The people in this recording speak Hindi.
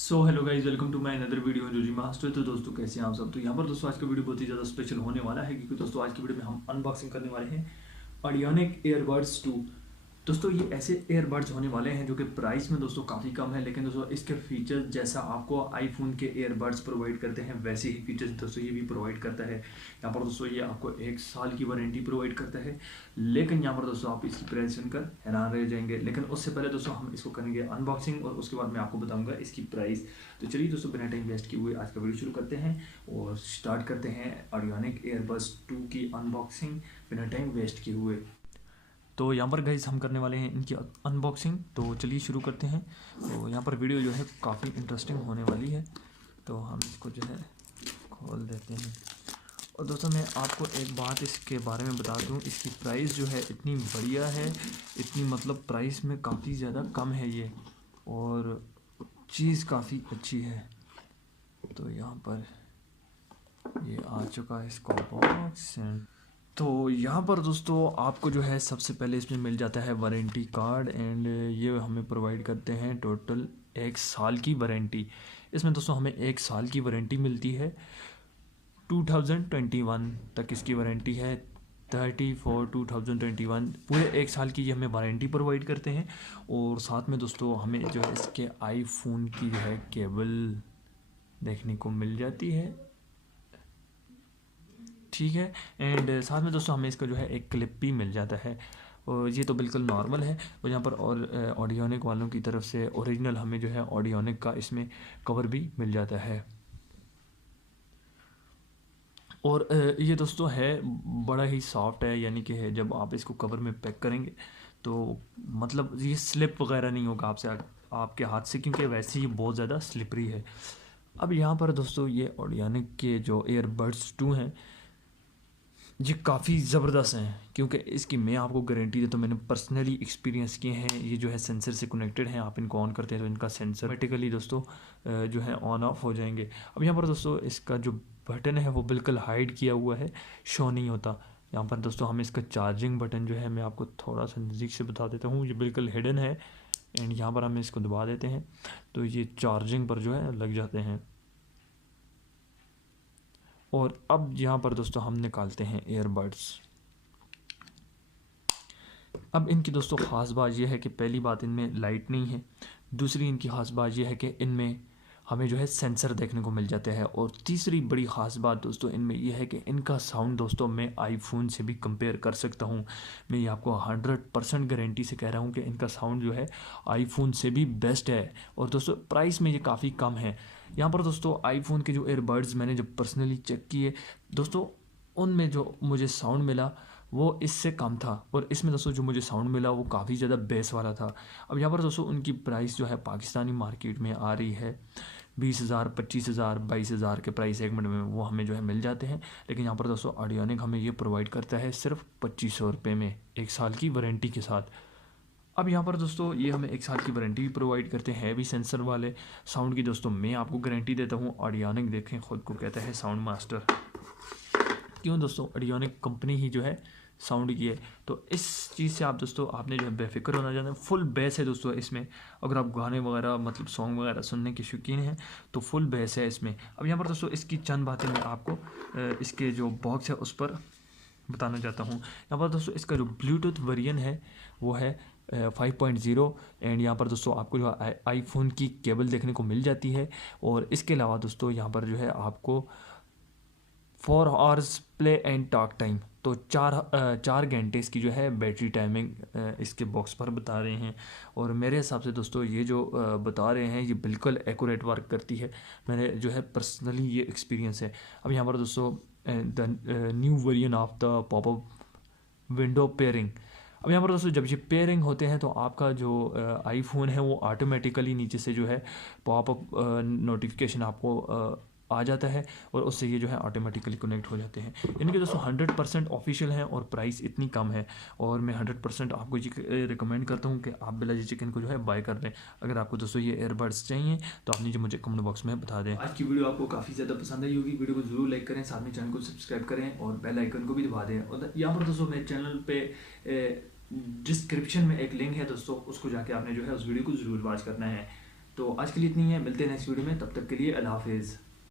So hello guys, welcome to my another video जो जी मास्टर। तो दोस्तों कैसे हैं आप सब। तो यहाँ पर दोस्तों आज का वीडियो बहुत ही ज़्यादा स्पेशल होने वाला है, क्योंकि दोस्तों आज की वीडियो में हम अनबॉक्सिंग करने वाले हैं ऑडियोनिक ईयरबड्स 2। दोस्तों ये ऐसे ईयरबड्स होने वाले हैं जो कि प्राइस में दोस्तों काफ़ी कम है, लेकिन दोस्तों इसके फीचर्स जैसा आपको आईफोन के ईयरबड्स प्रोवाइड करते हैं वैसे ही फीचर्स दोस्तों ये भी प्रोवाइड करता है। यहाँ पर दोस्तों ये आपको 1 साल की वारंटी प्रोवाइड करता है, लेकिन यहाँ पर दोस्तों आप इसकी प्राइस सुनकर हैरान रह जाएंगे। लेकिन उससे पहले दोस्तों हम इसको करेंगे अनबॉक्सिंग और उसके बाद मैं आपको बताऊंगा इसकी प्राइस। तो चलिए दोस्तों बिना टाइम वेस्ट किए हुए आज का वीडियो शुरू करते हैं और स्टार्ट करते हैं ऑडियोनिक ईयरबड्स 2 की अनबॉक्सिंग बिना टाइम वेस्ट किए हुए। तो यहाँ पर गाइस हम करने वाले हैं इनकी अनबॉक्सिंग, तो चलिए शुरू करते हैं। तो यहाँ पर वीडियो जो है काफ़ी इंटरेस्टिंग होने वाली है, तो हम इसको जो है खोल देते हैं। और दोस्तों मैं आपको एक बात इसके बारे में बता दूँ, इसकी प्राइस जो है इतनी बढ़िया है, इतनी मतलब प्राइस में काफ़ी ज़्यादा कम है ये, और चीज़ काफ़ी अच्छी है। तो यहाँ पर ये आ चुका है इसका बॉक्स। तो यहाँ पर दोस्तों आपको जो है सबसे पहले इसमें मिल जाता है वारंटी कार्ड, एंड ये हमें प्रोवाइड करते हैं टोटल 1 साल की वारंटी। इसमें दोस्तों हमें 1 साल की वारंटी मिलती है। 2021 तक इसकी वारंटी है। 30/4/2021 पूरे 1 साल की ये हमें वारंटी प्रोवाइड करते हैं। और साथ में दोस्तों हमें जो है इसके आईफोन की जो है केबल देखने को मिल जाती है, ठीक है। एंड साथ में दोस्तों हमें इसका जो है एक क्लिप भी मिल जाता है, और ये तो बिल्कुल नॉर्मल है। और यहाँ पर और ऑडियोनिक वालों की तरफ से ओरिजिनल हमें जो है ऑडियोनिक का इसमें कवर भी मिल जाता है। और ये दोस्तों है बड़ा ही सॉफ्ट है, यानी कि है जब आप इसको कवर में पैक करेंगे तो मतलब ये स्लिप वगैरह नहीं होगा आपसे आपके हाथ से, क्योंकि वैसे ही बहुत ज़्यादा स्लिपरी है। अब यहाँ पर दोस्तों ये ऑडियोनिक के जो ईयरबड्स 2 हैं ये काफ़ी ज़बरदस्त हैं, क्योंकि इसकी मैं आपको गारंटी देता हूँ, मैंने पर्सनली एक्सपीरियंस किए हैं। ये जो है सेंसर से कनेक्टेड हैं, आप इनको ऑन करते हैं तो इनका सेंसर ऑटोमेटिकली दोस्तों जो है ऑन ऑफ हो जाएंगे। अब यहाँ पर दोस्तों इसका जो बटन है वो बिल्कुल हाइड किया हुआ है, शो नहीं होता। यहाँ पर दोस्तों हमें इसका चार्जिंग बटन जो है मैं आपको थोड़ा सा नज़दीक से बता देता हूँ, ये बिल्कुल हिडन है। एंड यहाँ पर हम इसको दबा देते हैं तो ये चार्जिंग पर जो है लग जाते हैं। और अब यहाँ पर दोस्तों हम निकालते हैं ईयरबड्स। अब इनकी दोस्तों ख़ास बात यह है कि पहली बात इनमें लाइट नहीं है, दूसरी इनकी ख़ास बात यह है कि इनमें हमें जो है सेंसर देखने को मिल जाते हैं, और तीसरी बड़ी ख़ास बात दोस्तों इनमें यह है कि इनका साउंड दोस्तों मैं आईफोन से भी कंपेयर कर सकता हूँ। मैं ये आपको 100% गारंटी से कह रहा हूँ कि इनका साउंड जो है आईफोन से भी बेस्ट है। और दोस्तों प्राइस में ये काफ़ी कम है। यहाँ पर दोस्तों आईफोन के जो ईयरबड्स मैंने जब पर्सनली चेक किए दोस्तों, उनमें जो मुझे साउंड मिला वो इससे कम था, और इसमें दोस्तों जो मुझे साउंड मिला वो काफ़ी ज़्यादा बेस वाला था। अब यहाँ पर दोस्तों उनकी प्राइस जो है पाकिस्तानी मार्केट में आ रही है 20,000, 25,000, 22,000 के प्राइस सेगमेंट में वो हमें जो है मिल जाते हैं। लेकिन यहाँ पर दोस्तों ऑडियोनिक हमें ये प्रोवाइड करता है सिर्फ 2500 रुपये में 1 साल की वारंटी के साथ। अब यहाँ पर दोस्तों ये हमें 1 साल की वारंटी भी प्रोवाइड करते हैं भी सेंसर वाले। साउंड की दोस्तों मैं आपको गारंटी देता हूँ, ऑडियोनिक देखें खुद को कहता है साउंड मास्टर। क्यों दोस्तों, ऑडियोनिक कंपनी ही जो है साउंड की है। तो इस चीज़ से आप दोस्तों आपने जो है बेफिक्र होना चाहते हैं। फुल बेस है दोस्तों इसमें, अगर आप गाने वगैरह मतलब सॉन्ग वगैरह सुनने के शौकीन हैं तो फुल बेस है इसमें। अब यहाँ पर दोस्तों इसकी चंद बातें मैं आपको इसके जो बॉक्स है उस पर बताना चाहता हूँ। यहाँ पर दोस्तों इसका जो ब्लूटूथ वेरिएंट है वो है 5.0। एंड यहाँ पर दोस्तों आपको जो आईफोन की केबल देखने को मिल जाती है। और इसके अलावा दोस्तों यहाँ पर जो है आपको 4 hours play and talk time, तो 4 घंटे इसकी जो है बैटरी टाइमिंग इसके बॉक्स पर बता रहे हैं। और मेरे हिसाब से दोस्तों ये जो बता रहे हैं ये बिल्कुल एक्यूरेट वर्क करती है, मैंने जो है पर्सनली ये एक्सपीरियंस है। अब यहाँ पर दोस्तों the new variant of the popup window pairing. अब यहाँ पर दोस्तों जब ये पेयरिंग होते हैं तो आपका जो आईफोन है वो ऑटोमेटिकली नीचे से जो है पॉपअप नोटिफिकेशन आपको आ जाता है, और उससे ये जो है ऑटोमेटिकली कनेक्ट हो जाते हैं। यानी कि दोस्तों 100% ऑफिशियल है, और प्राइस इतनी कम है। और मैं 100% आपको ये रिकमेंड करता हूँ कि आप बिला चिकन को जो है बाय कर लें। अगर आपको दोस्तों ये ईयरबड्स चाहिए तो आप नीचे मुझे कमेंट बॉक्स में बता दें। आज की वीडियो आपको काफ़ी ज़्यादा पसंद आई होगी, वीडियो को जरूर लाइक करें, साथ में चैनल को सब्सक्राइब करें और बेल आइकन को भी दबा दें। और यहाँ पर दोस्तों मेरे चैनल पे डिस्क्रिप्शन में एक लिंक है दोस्तों, उसको जाके आपने जो है उस वीडियो को ज़रूर वॉच करना है। तो आज के लिए इतनी है, मिलते हैं नेक्स्ट वीडियो में, तब तक के लिए अल्लाह हाफिज़।